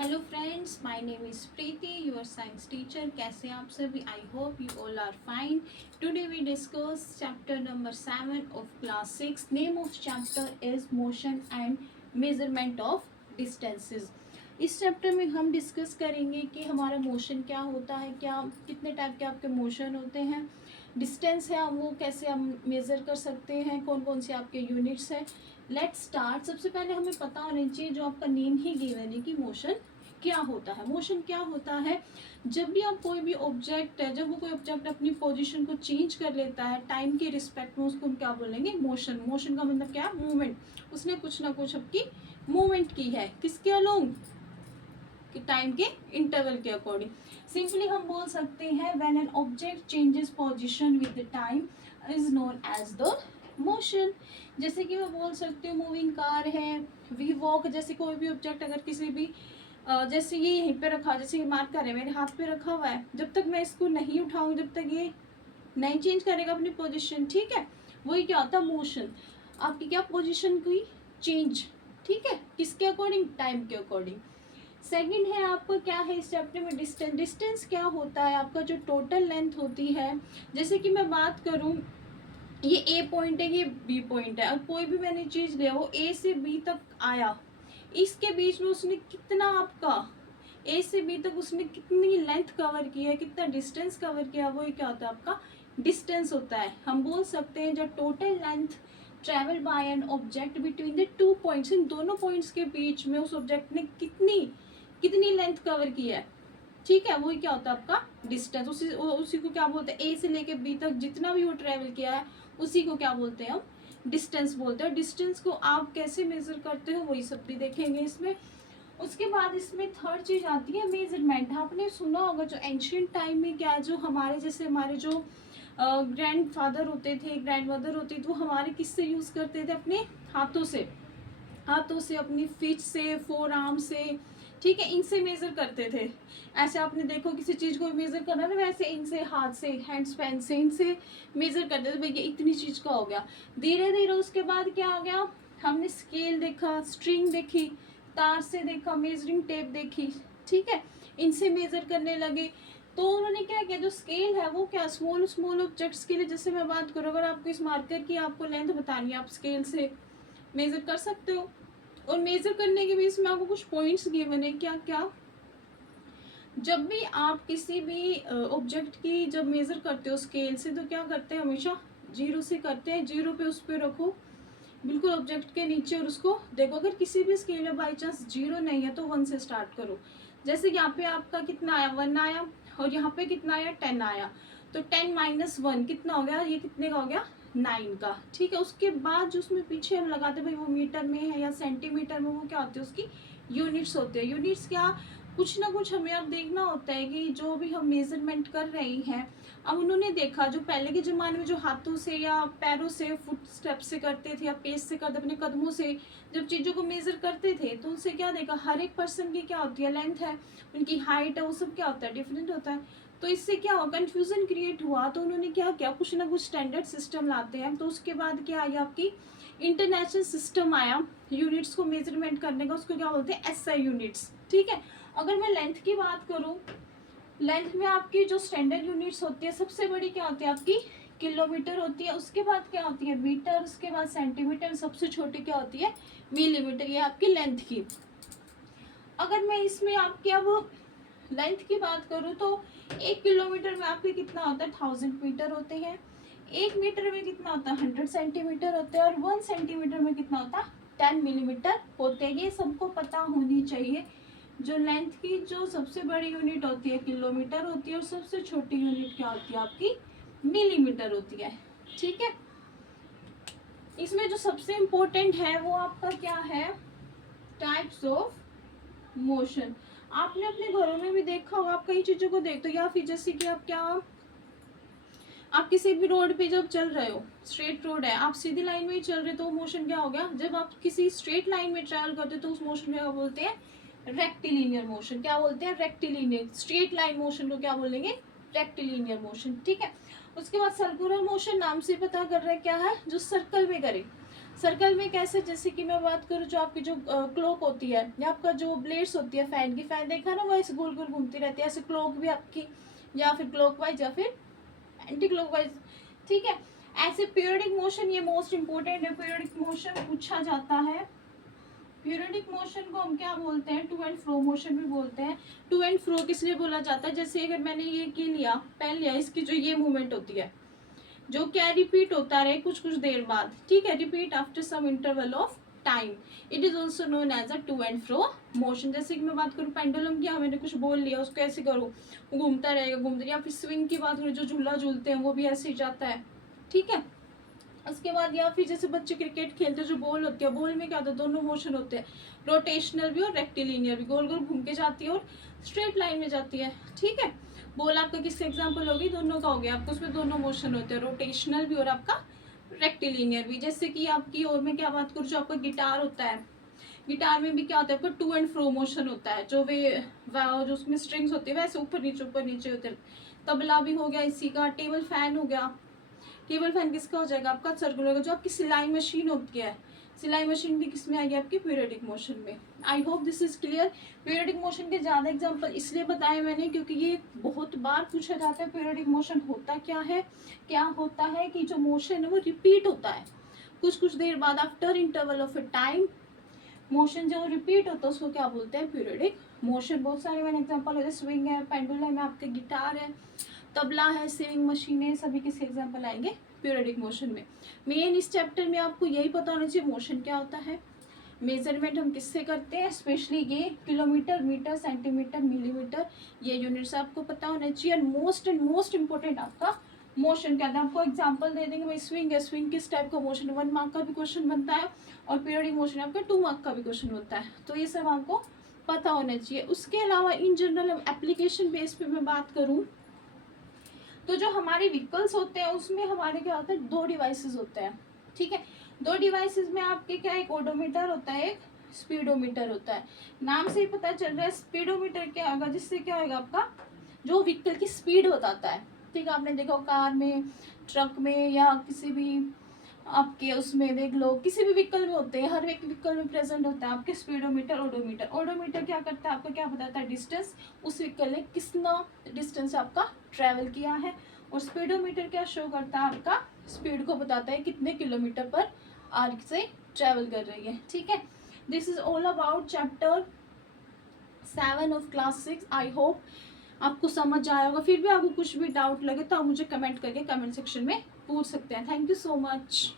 Hello friends, my name is Preeti, your science teacher. कैसे हैं आप सभी? I hope you all are fine. Today we discuss chapter number 7 of class 6। Name of chapter is motion and measurement of distances. इस chapter में हम discuss करेंगे कि हमारा मोशन क्या होता है, क्या कितने टाइप के आपके मोशन होते हैं, डिस्टेंस है वो कैसे हम मेज़र कर सकते हैं, कौन कौन से आपके यूनिट्स हैं। Let's start. सबसे पहले हमें पता होना चाहिए जो आपका नेम ही गिवन है कि मोशन क्या होता है। मोशन क्या होता है? जब भी आप कोई भी ऑब्जेक्ट है, जब वो कोई ऑब्जेक्ट अपनी पोजीशन को चेंज कर लेता है टाइम के रिस्पेक्ट में, उसको हम क्या बोलेंगे? मोशन। मोशन का मतलब क्या है? मूवमेंट। उसने कुछ ना कुछ आपकी मूवमेंट की है, किसके अलोंग? कि टाइम के इंटरवल के अकॉर्डिंग। सिंपली हम बोल सकते हैं when an object changes position with the time is known as the motion. जैसे कि मैं बोल सकती हूँ मूविंग कार है, वी वॉक। जैसे कोई भी ऑब्जेक्ट अगर किसी भी जैसे ये यहीं पे रखा, जैसे ये मार्कर है मेरे हाथ पे रखा हुआ है, जब तक मैं इसको नहीं उठाऊंगी, जब तक ये नहीं चेंज करेगा अपनी पोजीशन, ठीक है, वही क्या होता है? मोशन। आपकी क्या पोजीशन की चेंज, ठीक है, किसके अकॉर्डिंग? टाइम के अकॉर्डिंग। सेकंड है आपको क्या है इस चैप्टर में? डिस्टेंस। डिस्टेंस क्या होता है? आपका जो टोटल लेंथ होती है। जैसे कि मैं बात करूं, ये ए पॉइंट है, ये बी पॉइंट है, और कोई भी मैंने चीज लिया वो ए से बी तक आया, इसके बीच में उसने कितना आपका ए से बी तक उसने कितनी लेंथ कवर की है, कितना डिस्टेंस कवर किया, वो क्या होता है? आपका डिस्टेंस होता है। हम बोल सकते हैं जब total length travel by an object between the two points, इन दोनों पॉइंट्स के बीच में उस ऑब्जेक्ट ने कितनी कितनी लेंथ कवर की है, ठीक है, वही क्या होता है? आपका डिस्टेंस। उसी को क्या बोलते हैं? ए से लेके बी तक जितना भी वो ट्रेवल किया है उसी को क्या बोलते हैं? हम डिस्टेंस बोलते हैं। डिस्टेंस को आप कैसे मेजर करते हो वही सब भी देखेंगे इसमें। उसके बाद इसमें थर्ड चीज आती है मेजरमेंट। आपने सुना होगा जो एंशियंट टाइम में क्या, जो हमारे जैसे हमारे जो ग्रैंड फादर होते थे, ग्रैंड मदर होती थी, वो हमारे किससे यूज करते थे? अपने हाथों से। हाथों से, अपनी फिट से, फोर आर्म से, ठीक है, इनसे मेजर करते थे। ऐसे आपने देखो किसी चीज को मेजर करना ना, वैसे इनसे हाथ से, हैंड स्पैन से, इनसे मेजर करते थे। भैया इतनी चीज का हो गया। धीरे धीरे उसके बाद क्या आ गया? हमने स्केल देखा, स्ट्रिंग देखी, तार से देखा, मेजरिंग टेप देखी, ठीक है, इनसे मेजर करने लगे। तो उन्होंने क्या किया, जो स्केल है वो क्या, स्मॉल स्मॉल ऑब्जेक्ट्स के लिए, जैसे मैं बात करूँ, अगर आपको इस मार्कर की आपको लेंथ बतानी है, आप स्केल से मेजर कर सकते हो। और मेजर करने के भी इसमें आपको कुछ पॉइंट्स गिवन है। क्या क्या? जब भी आप किसी भी ऑब्जेक्ट की जब मेजर करते हो स्केल से, तो क्या करते हैं? हमेशा जीरो से करते हैं। जीरो पे उस पर रखो बिल्कुल ऑब्जेक्ट के नीचे, और उसको देखो। अगर किसी भी स्केल में बाई चांस जीरो नहीं है तो 1 से स्टार्ट करो। जैसे यहाँ पे आपका कितना आया? 1 आया, और यहाँ पे कितना आया? 10 आया। तो 10 माइनस 1 कितना हो गया? ये कितने का हो गया? 9 का, ठीक है। उसके बाद जो उसमें पीछे हम लगाते भाई वो मीटर में है या सेंटीमीटर में, वो क्या होती है? उसकी यूनिट्स होते हैं। यूनिट्स क्या, कुछ ना कुछ हमें अब देखना होता है कि जो भी हम मेजरमेंट कर रहे हैं। अब उन्होंने देखा जो पहले के ज़माने में जो हाथों से या पैरों से, फुट स्टेप से करते थे या पेस से करते, अपने कदमों से जब चीज़ों को मेज़र करते थे, तो उनसे क्या देखा, हर एक पर्सन की क्या होती है? लेंथ है, उनकी हाइट है, वो सब क्या होता है? डिफरेंट होता है। तो इससे क्या हुआ? कन्फ्यूज़न क्रिएट हुआ। तो उन्होंने क्या किया, कुछ ना कुछ स्टैंडर्ड सिस्टम लाते हैं। तो उसके बाद क्या आई आपकी इंटरनेशनल सिस्टम आया यूनिट्स को मेजरमेंट करने का। उसको क्या बोलते हैं? एसआई यूनिट्स, ठीक है। अगर मैं लेंथ की बात करूँ, लेंथ में आपकी जो स्टैंडर्ड यूनिट्स होती है, सबसे बड़ी क्या होती है? आपकी किलोमीटर होती है। उसके बाद क्या होती है? मीटर। उसके बाद सेंटीमीटर। सबसे छोटी क्या होती है? मिलीमीटर। ये आपकी लेंथ की। अगर मैं इसमें आपकी अब लेंथ की बात करूँ तो 1 किलोमीटर में आपके कितना होता है? 1000 मीटर होते हैं। 1 मीटर में कितना होता है? 100 सेंटीमीटर होते हैं। और 1 सेंटीमीटर में कितना होता है? 10 मिलीमीटर होते हैं। ये सबको पता होनी चाहिए। जो लेंथ की जो सबसे बड़ी यूनिट होती है किलोमीटर होती है, और सबसे छोटी यूनिट क्या होती है? आपकी मिलीमीटर होती है, ठीक है। इसमें जो सबसे इम्पोर्टेंट है वो आपका क्या है? Types of motion. आपने अपने घरों में भी देखा होगा, आप कई चीजों को देखते हो, या फिर जैसे कि आप क्या, आप किसी भी रोड पे जब चल रहे हो, स्ट्रेट रोड है, आप सीधी लाइन में ही चल रहे हो, तो मोशन क्या हो गया? जब आप किसी स्ट्रेट लाइन में ट्रैवल करते हो तो उस मोशन को क्या बोलते हैं? Rectilinear motion. क्या बोलते हैं? रेक्टिलिनियर। स्ट्रेट लाइन मोशन को क्या बोलेंगे? रेक्टिलिनियर मोशन, ठीक है। उसके बाद सर्कुलर मोशन, नाम से पता कर रहे हैं क्या है? जो सर्कल में करे। सर्कल में कैसे, जैसे कि मैं बात करूँ जो आपकी जो क्लॉक होती है या आपका जो ब्लेड्स होती है फैन की, फैन देखा ना वो ऐसे गोल गोल घूमती रहती है, ऐसे क्लॉक भी आपकी या फिर क्लॉकवाइज या फिर एंटी क्लॉकवाइज, ठीक है। ऐसे पीरियडिक मोशन ये मोस्ट इंपॉर्टेंट है, पीरियडिक मोशन पूछा जाता है। पीरियडिक मोशन को हम क्या बोलते हैं, टू एंड फ्रो मोशन भी बोलते हैं। टू एंड फ्रो किस लिए बोला जाता है, जैसे अगर मैंने ये की लिया पहन लिया, इसकी जो ये मूवमेंट होती है जो क्या रिपीट होता रहे कुछ कुछ देर बाद, ठीक है, repeat after some interval of time, it is also known as a to and fro motion. जैसे कि मैं बात करूँ पेंडुलम की, हाँ मैंने कुछ बोल लिया उसको ऐसे करूँ वो घूमता रहेगा घूमता, या फिर स्विंग की बात करूँ जो झूला झूलते हैं वो भी ऐसे ही जाता है, ठीक है। उसके बाद या फिर जैसे बच्चे क्रिकेट खेलते हैं जो बॉल होती है, बॉल में क्या होता है दोनों मोशन होते हैं, रोटेशनल भी और रेक्टिलिनियर भी, गोल गोल घूम के जाती है और स्ट्रेट लाइन में जाती है, ठीक है। बॉल आपका किसका एग्जांपल होगी, दोनों का हो गया आपको, उसमें दोनों मोशन होते हैं, रोटेशनल भी और आपका रेक्टिलिनियर भी। जैसे कि आपकी और मैं क्या बात करूँ जो आपका गिटार होता है, गिटार में भी क्या होता है आपका टू एंड फ्रो मोशन होता है, जो वे जो उसमें स्ट्रिंग्स होती है वैसे ऊपर नीचे होते हैं। तबला भी हो गया इसी का, टेबल फैन हो गया, टेबल फैन किसका हो जाएगा आपका सर्कुलर का। जो आपकी सिलाई मशीन होती है, सिलाई मशीन भी किस में आएगी आपकी पीरियडिक मोशन में। I hope this is clear. Periodic motion के ज़्यादा एग्जांपल इसलिए बताए मैंने क्योंकि ये बहुत बार पूछा जाता है पीरियडिक मोशन होता क्या होता है कि जो मोशन है वो रिपीट होता है कुछ कुछ देर बाद, after interval of A time motion जो रिपीट होता है उसको क्या बोलते हैं पीरियडिक मोशन। बहुत सारे मैंने एग्जांपल है, स्विंग है, पेंडुलम है, आपके गिटार है, तबला है, सेविंग मशीन है, सभी किसके एग्जांपल आएंगे पीरियडिक मोशन में। मेन इस चैप्टर में आपको यही पता होना चाहिए मोशन क्या होता है, मेजरमेंट हम किससे करते हैं, स्पेशली ये किलोमीटर, मीटर, सेंटीमीटर, मिलीमीटर, ये यूनिट्स आपको पता होना चाहिए। एंड मोस्ट इंपॉर्टेंट आपका मोशन क्या था, आपको एग्जांपल दे देंगे भाई स्विंग है, स्विंग किस टाइप का मोशन, 1 मार्क का भी क्वेश्चन बनता है और पीरियडिक मोशन आपका 2 मार्क का भी क्वेश्चन होता है, तो ये सब आपको पता होना चाहिए। उसके अलावा इन जनरल एप्लीकेशन बेस पे मैं बात करूँ तो जो हमारे व्हीकल्स होते हैं उसमें हमारे क्या होता है 2 डिवाइसेस होते हैं, ठीक है। 2 डिवाइसेस में आपके क्या, एक ओडोमीटर होता है, एक स्पीडोमीटर होता है। नाम से ही पता चल रहा है स्पीडोमीटर क्या होगा, जिससे क्या होगा आपका जो व्हीकल की स्पीड बताता है, ठीक है। आपने देखा कार में, ट्रक में या किसी भी आपके उसमें देख लो, किसी भी व्हीकल में होते हैं, हर एक व्हीकल में प्रेजेंट होता है आपके स्पीडोमीटर, ओडोमीटर। ओडोमीटर क्या करता है आपको क्या बताता है डिस्टेंस, उस व्हीकल ने कितना डिस्टेंस आपका ट्रैवल किया है, और स्पीडोमीटर क्या शो करता है आपका स्पीड को बताता है कितने किलोमीटर पर आवर से ट्रैवल कर रही है, ठीक है। This is all about chapter 7 of class 6। I hope आपको समझ आया होगा। फिर भी आपको कुछ भी डाउट लगे तो आप मुझे कमेंट करके कमेंट सेक्शन में पूछ सकते हैं। Thank you so much.